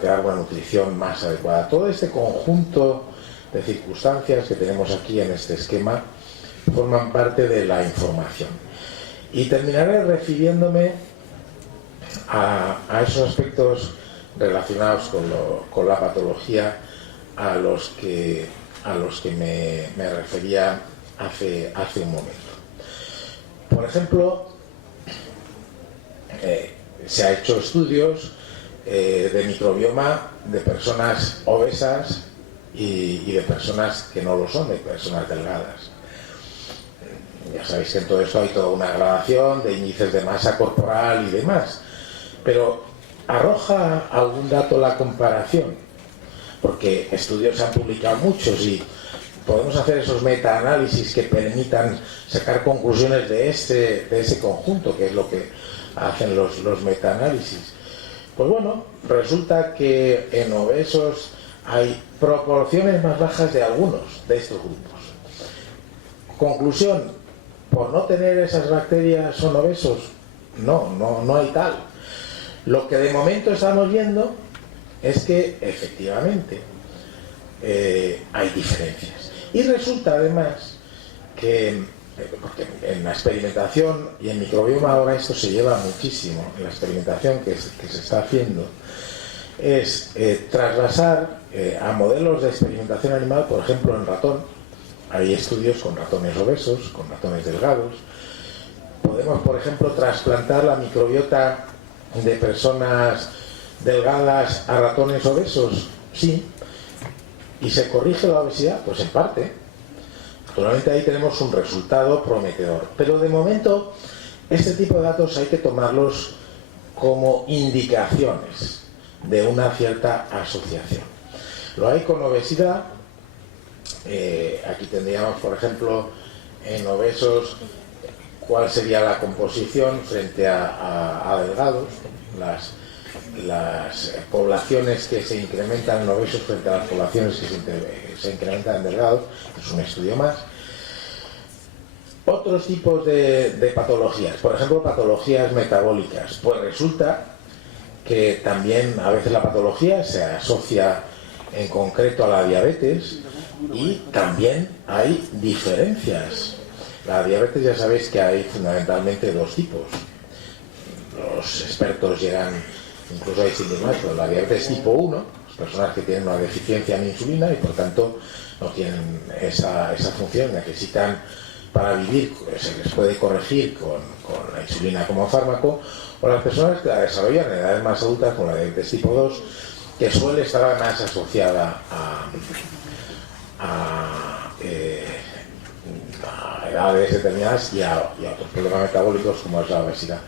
plantear una nutrición más adecuada. Todo este conjunto de circunstancias que tenemos aquí en este esquema forman parte de la información. Y terminaré refiriéndome a esos aspectos relacionados con la patología a los que me refería hace un momento. Por ejemplo, se ha hecho estudios de microbioma de personas obesas y de personas que no lo son, de personas delgadas. Ya sabéis que en todo esto hay toda una gradación de índices de masa corporal y demás, pero ¿arroja algún dato la comparación? Porque estudios se han publicado muchos y podemos hacer esos metaanálisis que permitan sacar conclusiones de ese conjunto, que es lo que hacen los metaanálisis. Pues bueno, resulta que en obesos hay proporciones más bajas de algunos de estos grupos. Conclusión, ¿por no tener esas bacterias son obesos? No hay tal. Lo que de momento estamos viendo es que efectivamente hay diferencias. Y resulta además que, porque en la experimentación y en microbioma ahora esto se lleva muchísimo, en la experimentación que se está haciendo, es traslasar a modelos de experimentación animal, por ejemplo en ratón. Hay estudios con ratones obesos, con ratones delgados. Podemos, por ejemplo, trasplantar la microbiota de personas delgadas a ratones obesos, sí. ¿Y se corrige la obesidad? Pues en parte. Naturalmente ahí tenemos un resultado prometedor. Pero de momento, este tipo de datos hay que tomarlos como indicaciones de una cierta asociación. Lo hay con obesidad. Aquí tendríamos, por ejemplo, en obesos, cuál sería la composición frente a delgados, las poblaciones que se incrementan en obesos frente a las poblaciones que se incrementan en delgados. Es un estudio más. Otros tipos de patologías, por ejemplo, patologías metabólicas. Pues resulta que también a veces la patología se asocia en concreto a la diabetes y también hay diferencias. La diabetes, ya sabéis que hay fundamentalmente dos tipos. Los expertos llegan incluso a distinguir más, pero la diabetes tipo 1, las personas que tienen una deficiencia en insulina y por tanto no tienen esa función, necesitan para vivir, se les puede corregir con la insulina como fármaco, o las personas que la desarrollan en edades más adultas con la diabetes tipo 2, que suele estar más asociada a edades determinadas y a otros problemas metabólicos como es la obesidad.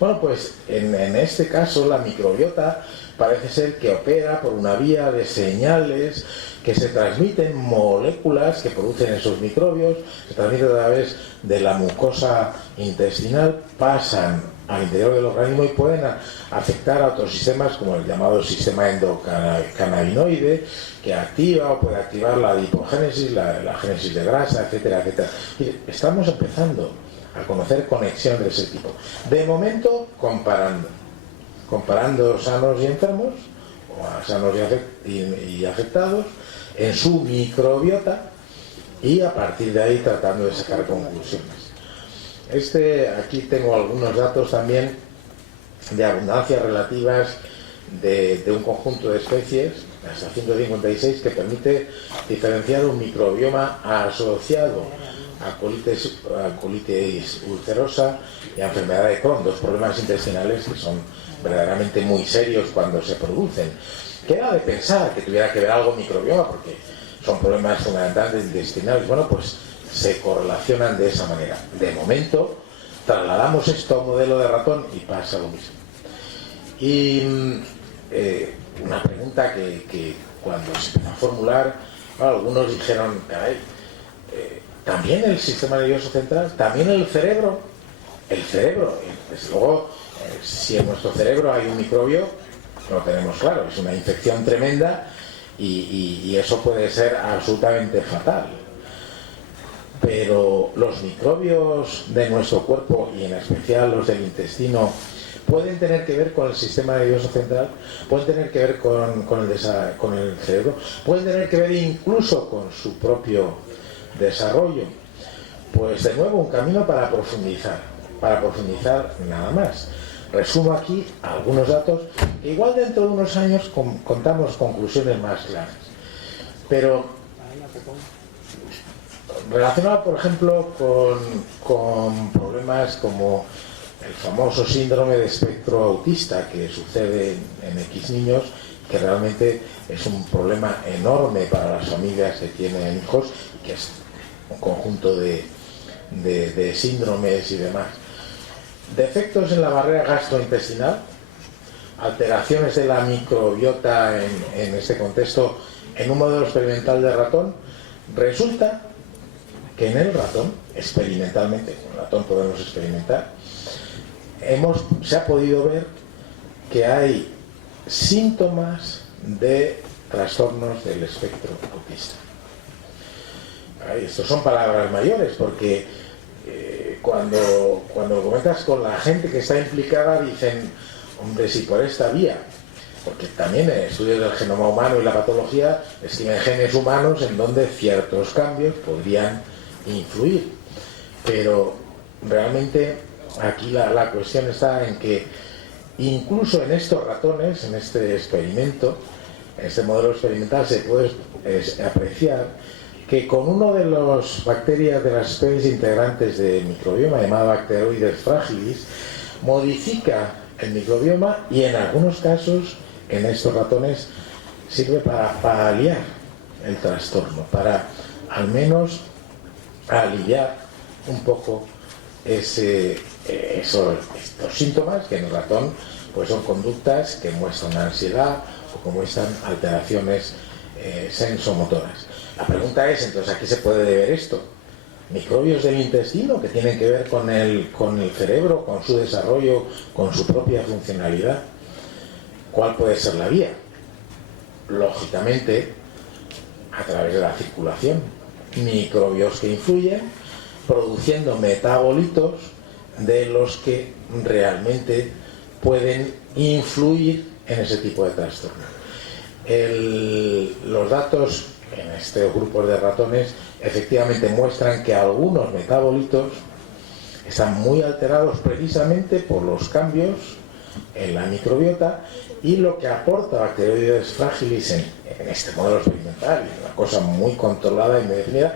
Bueno, pues en este caso la microbiota parece ser que opera por una vía de señales que se transmiten, moléculas que producen esos microbios, se transmiten a través de la mucosa intestinal, pasan al interior del organismo y pueden afectar a otros sistemas como el llamado sistema endocannabinoide, que activa o puede activar la adipogénesis, la génesis de grasa, etcétera, etcétera. Y estamos empezando a conocer conexiones de ese tipo. De momento, comparando sanos y enfermos, o a sanos y afectados, en su microbiota, y a partir de ahí tratando de sacar conclusiones. Aquí tengo algunos datos también de abundancias relativas de un conjunto de especies, hasta 156, que permite diferenciar un microbioma asociado a colitis ulcerosa y a enfermedad de Crohn, dos problemas intestinales que son verdaderamente muy serios cuando se producen. Queda de pensar que tuviera que ver algo microbioma, porque son problemas fundamentales intestinales. Bueno, pues se correlacionan de esa manera. De momento, trasladamos esto a un modelo de ratón y pasa lo mismo. Y una pregunta que cuando se empezó a formular, algunos dijeron, caray, también el sistema nervioso central, también el cerebro, desde luego, si en nuestro cerebro hay un microbio, lo tenemos claro, es una infección tremenda y eso puede ser absolutamente fatal. Pero los microbios de nuestro cuerpo, y en especial los del intestino, pueden tener que ver con el sistema nervioso central, pueden tener que ver con el cerebro, pueden tener que ver incluso con su propio desarrollo. Pues de nuevo un camino para profundizar nada más. Resumo aquí algunos datos que igual dentro de unos años contamos conclusiones más claras. Pero relacionado, por ejemplo, con problemas como el famoso síndrome de espectro autista que sucede en X niños, que realmente es un problema enorme para las familias que tienen hijos, que es un conjunto de síndromes y demás. Defectos en la barrera gastrointestinal, alteraciones de la microbiota en este contexto, en un modelo experimental de ratón. Resulta que en el ratón, experimentalmente, con el ratón podemos experimentar, se ha podido ver que hay síntomas de trastornos del espectro autista. Estos son palabras mayores, porque cuando comentas con la gente que está implicada, dicen, hombre, si por esta vía, porque también en estudios del genoma humano y la patología escriben genes humanos en donde ciertos cambios podrían influir, pero realmente aquí la cuestión está en que incluso en estos ratones, en este experimento, en este modelo experimental, se puede apreciar que con uno de las bacterias de las especies integrantes del microbioma, llamado Bacteroides fragilis, modifica el microbioma y en algunos casos, en estos ratones, sirve para paliar el trastorno, para al menos aliviar un poco estos síntomas que en el ratón pues son conductas que muestran ansiedad o que muestran alteraciones sensomotoras. La pregunta es, entonces, ¿a qué se puede deber esto? ¿Microbios del intestino que tienen que ver con el cerebro, con su desarrollo, con su propia funcionalidad? ¿Cuál puede ser la vía? Lógicamente, a través de la circulación. Microbios que influyen, produciendo metabolitos de los que realmente pueden influir en ese tipo de trastorno. Los datos en este grupo de ratones efectivamente muestran que algunos metabolitos están muy alterados precisamente por los cambios en la microbiota, y lo que aporta Bacteroides fragilis en este modelo experimental, una cosa muy controlada y muy definida,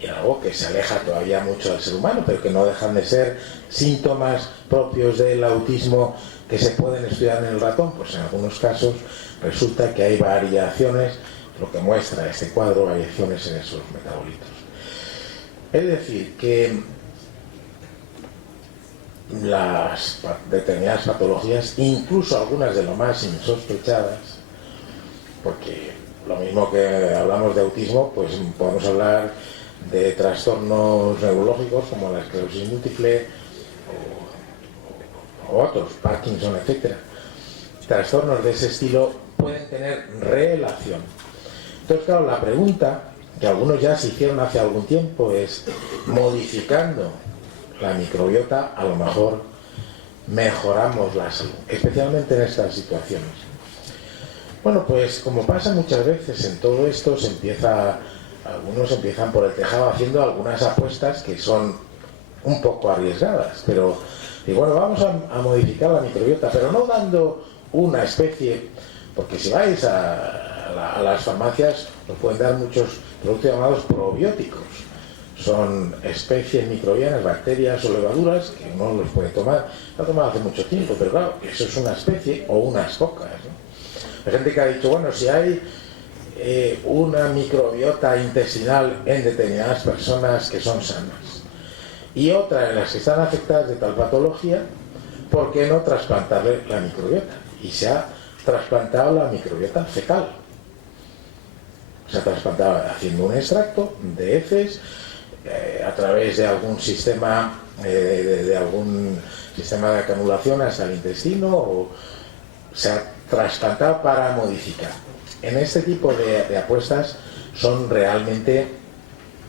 y algo que se aleja todavía mucho del ser humano, pero que no dejan de ser síntomas propios del autismo que se pueden estudiar en el ratón. Pues en algunos casos resulta que hay variaciones, lo que muestra este cuadro, variaciones en esos metabolitos. Es decir, que las determinadas patologías, incluso algunas de lo más insospechadas, porque lo mismo que hablamos de autismo, pues podemos hablar de trastornos neurológicos como la esclerosis múltiple o otros, Parkinson, etcétera. Trastornos de ese estilo pueden tener relación. Entonces, claro, la pregunta que algunos ya se hicieron hace algún tiempo es, modificando la microbiota, a lo mejor mejoramos la salud, especialmente en estas situaciones. Bueno, pues como pasa muchas veces en todo esto, algunos empiezan por el tejado haciendo algunas apuestas que son un poco arriesgadas, pero y bueno, vamos a modificar la microbiota, pero no dando una especie, porque si vais a las farmacias os pueden dar muchos productos llamados probióticos. Son especies microbianas, bacterias o levaduras que uno los puede tomar. Lo ha tomado hace mucho tiempo, pero claro, eso es una especie o unas pocas, ¿no? Hay gente que ha dicho, bueno, si hay una microbiota intestinal en determinadas personas que son sanas y otra en las que están afectadas de tal patología, ¿por qué no trasplantarle la microbiota? Y se ha trasplantado la microbiota fecal. Se ha trasplantado haciendo un extracto de heces a través de algún sistema de canulación hasta el intestino, o se ha trasplantado para modificar. En este tipo de apuestas son realmente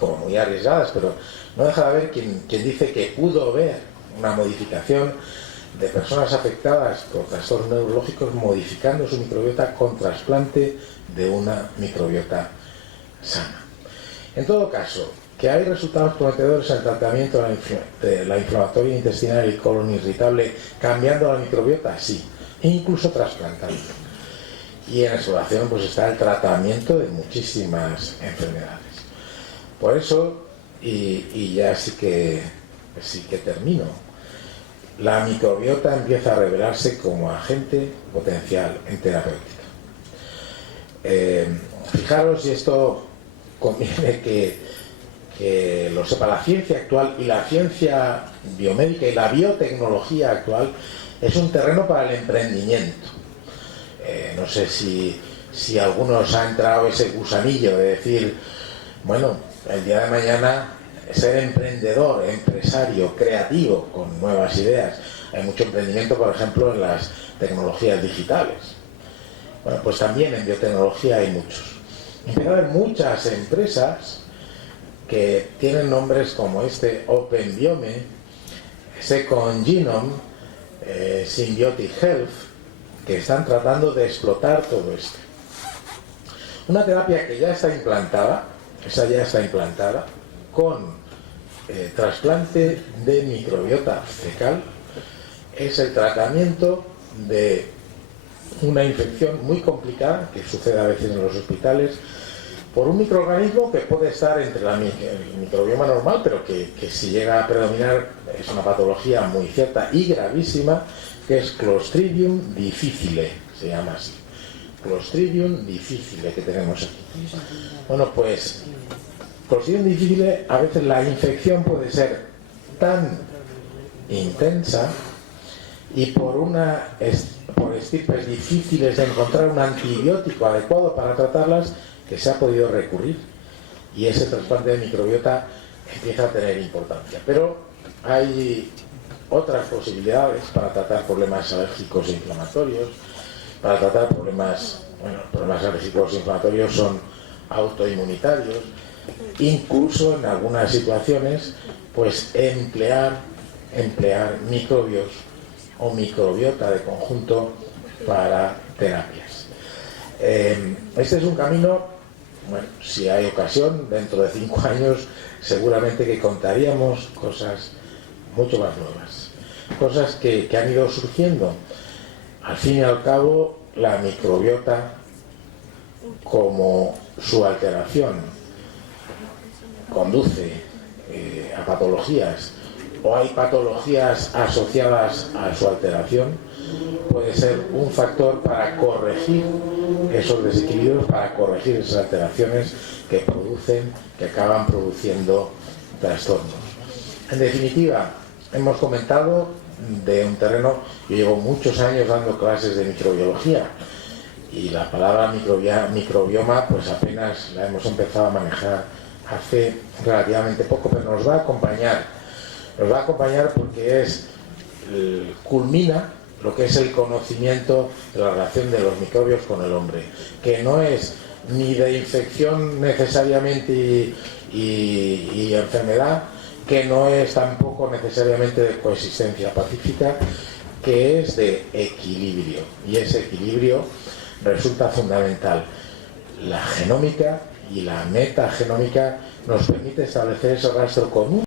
como muy arriesgadas, pero no deja de haber quien dice que pudo haber una modificación de personas afectadas por trastornos neurológicos modificando su microbiota con trasplante de una microbiota sana. En todo caso, que hay resultados prometedores en el tratamiento de la inflamatoria intestinal y colon irritable cambiando la microbiota, sí, e incluso trasplantando. Y en exploración pues está el tratamiento de muchísimas enfermedades. Por eso, y ya sí que termino, la microbiota empieza a revelarse como agente potencial en terapéutica. Fijaros, y esto conviene que lo sepa la ciencia actual, y la ciencia biomédica y la biotecnología actual es un terreno para el emprendimiento. No sé si a algunos ha entrado ese gusanillo de decir, bueno, el día de mañana ser emprendedor, empresario, creativo, con nuevas ideas. Hay mucho emprendimiento, por ejemplo, en las tecnologías digitales. Bueno, pues también en biotecnología hay muchos. Empieza a haber muchas empresas que tienen nombres como OpenBiome, Second Genome, Symbiotic Health, que están tratando de explotar todo esto. Una terapia que ya está implantada, con trasplante de microbiota fecal, es el tratamiento de una infección muy complicada que sucede a veces en los hospitales por un microorganismo que puede estar entre el microbioma normal, pero que si llega a predominar es una patología muy cierta y gravísima, que es Clostridium difficile, se llama así. Clostridium difficile que tenemos aquí. Bueno, pues Clostridium difficile, a veces la infección puede ser tan intensa y por estirpes difíciles de encontrar un antibiótico adecuado para tratarlas, que se ha podido recurrir, y ese trasplante de microbiota empieza a tener importancia. Pero hay otras posibilidades para tratar problemas alérgicos e inflamatorios. Para tratar problemas alérgicos e inflamatorios son autoinmunitarios. Incluso en algunas situaciones, pues emplear microbios o microbiota de conjunto para terapias. Este es un camino, bueno, si hay ocasión, dentro de 5 años seguramente que contaríamos cosas mucho más nuevas, cosas que han ido surgiendo. Al fin y al cabo, la microbiota, como su alteración conduce a patologías, o hay patologías asociadas a su alteración, puede ser un factor para corregir esos desequilibrios, para corregir esas alteraciones que acaban produciendo trastornos. En definitiva, hemos comentado de un terreno. Yo llevo muchos años dando clases de microbiología y la palabra microbioma pues apenas la hemos empezado a manejar hace relativamente poco, pero nos va a acompañar porque culmina lo que es el conocimiento de la relación de los microbios con el hombre, que no es ni de infección necesariamente y enfermedad, que no es tampoco necesariamente de coexistencia pacífica, que es de equilibrio, y ese equilibrio resulta fundamental. La genómica y la metagenómica nos permite establecer ese rastro común